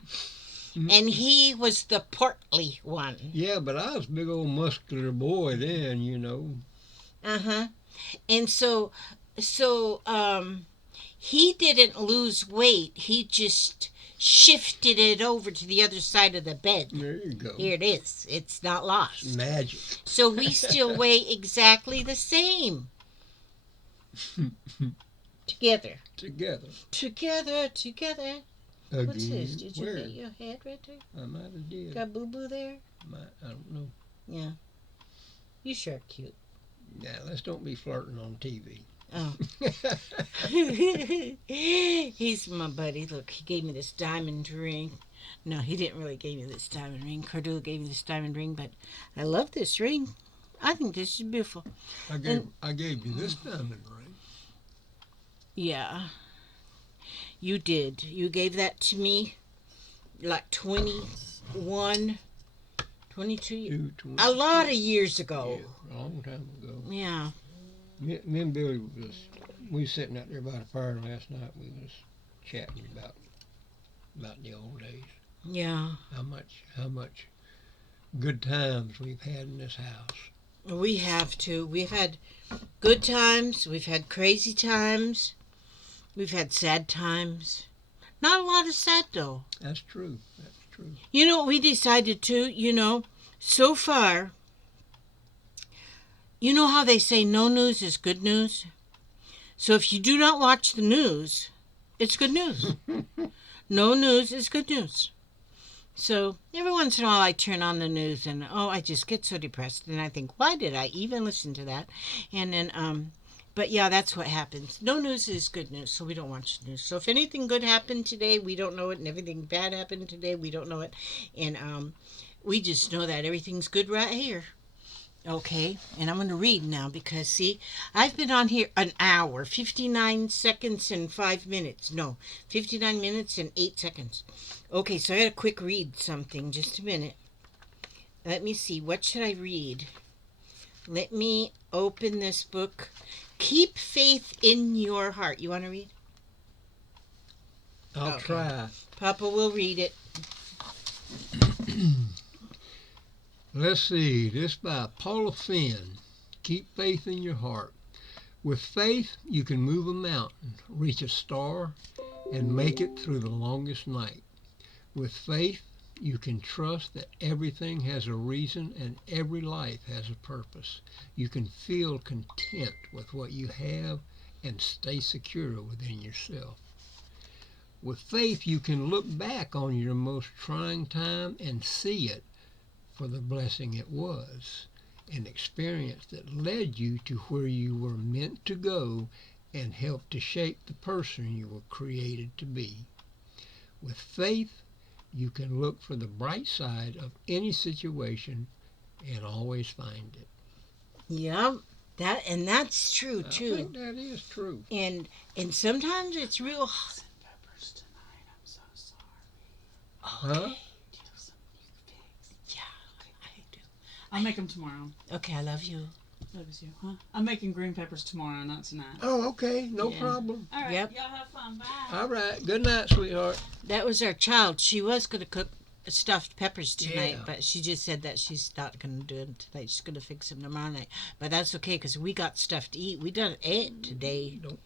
and he was the portly one. Yeah, but I was a big old muscular boy then, you know. Uh-huh. And so he didn't lose weight. He just shifted it over to the other side of the bed. There you go. Here it is. It's not lost. Magic. So we still weigh exactly the same. Together. Together. Together. Again. What's this? Did you Where? hit your head right there? I might have did. Got boo-boo there? I don't know. Yeah. You sure are cute. Yeah, let's don't be flirting on TV. Oh. He's my buddy. Look, he gave me this diamond ring. No, he didn't really give me this diamond ring. Cordula gave me this diamond ring, but I love this ring. I think this is beautiful. I gave you this diamond ring. Yeah. You did. You gave that to me like 21, 22 years. A lot of years ago. Yeah, a long time ago. Yeah. Me and Billy we was sitting out there by the fire last night. We was chatting about the old days. Yeah. How much good times we've had in this house. We have to. We've had good times. We've had crazy times. We've had sad times. Not a lot of sad, though. That's true. You know what we decided to? So far, you know how they say no news is good news? So if you do not watch the news, it's good news. No news is good news. So every once in a while I turn on the news and, I just get so depressed. And I think, why did I even listen to that? And then, but yeah, that's what happens. No news is good news, so we don't watch the news. So if anything good happened today, we don't know it. And everything bad happened today, we don't know it. And we just know that everything's good right here. Okay, and I'm going to read now because, see, I've been on here an hour, 59 seconds and 5 minutes. No, 59 minutes and 8 seconds. Okay, so I got to quick read something. Just a minute. Let me see. What should I read? Let me open this book. Keep faith in your heart. You want to read? I'll try. Papa will read it. Let's see. This by Paula Finn. Keep faith in your heart. With faith, you can move a mountain, reach a star, and make it through the longest night. With faith, You can trust that everything has a reason and every life has a purpose. You can feel content with what you have and stay secure within yourself. With faith, you can look back on your most trying time and see it for the blessing it was, an experience that led you to where you were meant to go and helped to shape the person you were created to be. With faith, you can look for the bright side of any situation and always find it. Yep. That's true I too. think that is true. And sometimes it's real. Peppers tonight. I'm so sorry. Huh? Do you have some new figs? Yeah, I do. I'll make them tomorrow. Okay, I love you. That was you, huh? I'm making green peppers tomorrow, not tonight. Oh, okay. No Yeah. problem. All right. Yep. Y'all have fun. Bye. All right. Good night, sweetheart. That was our child. She was going to cook stuffed peppers tonight, Yeah. but she just said that she's not going to do them tonight. She's going to fix them tomorrow night. But that's okay because we got stuff to eat. We done ate today. Don't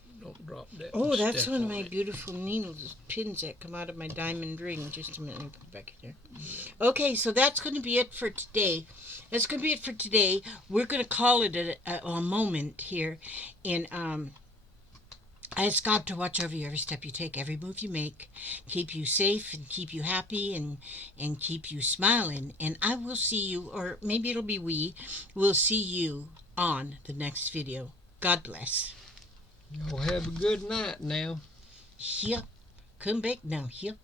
drop that. Oh, that's stuff one of on my it. beautiful needles, pins that come out of my diamond ring. Just a minute, let me put it back in there. Okay, so that's going to be it for today. That's going to be it for today. We're going to call it a moment here. And I ask God to watch over you every step you take, every move you make, keep you safe and keep you happy and keep you smiling. And I will see you, or maybe it'll be we'll see you on the next video. God bless. Y'all have a good night now. Yep. Come back now. Yep.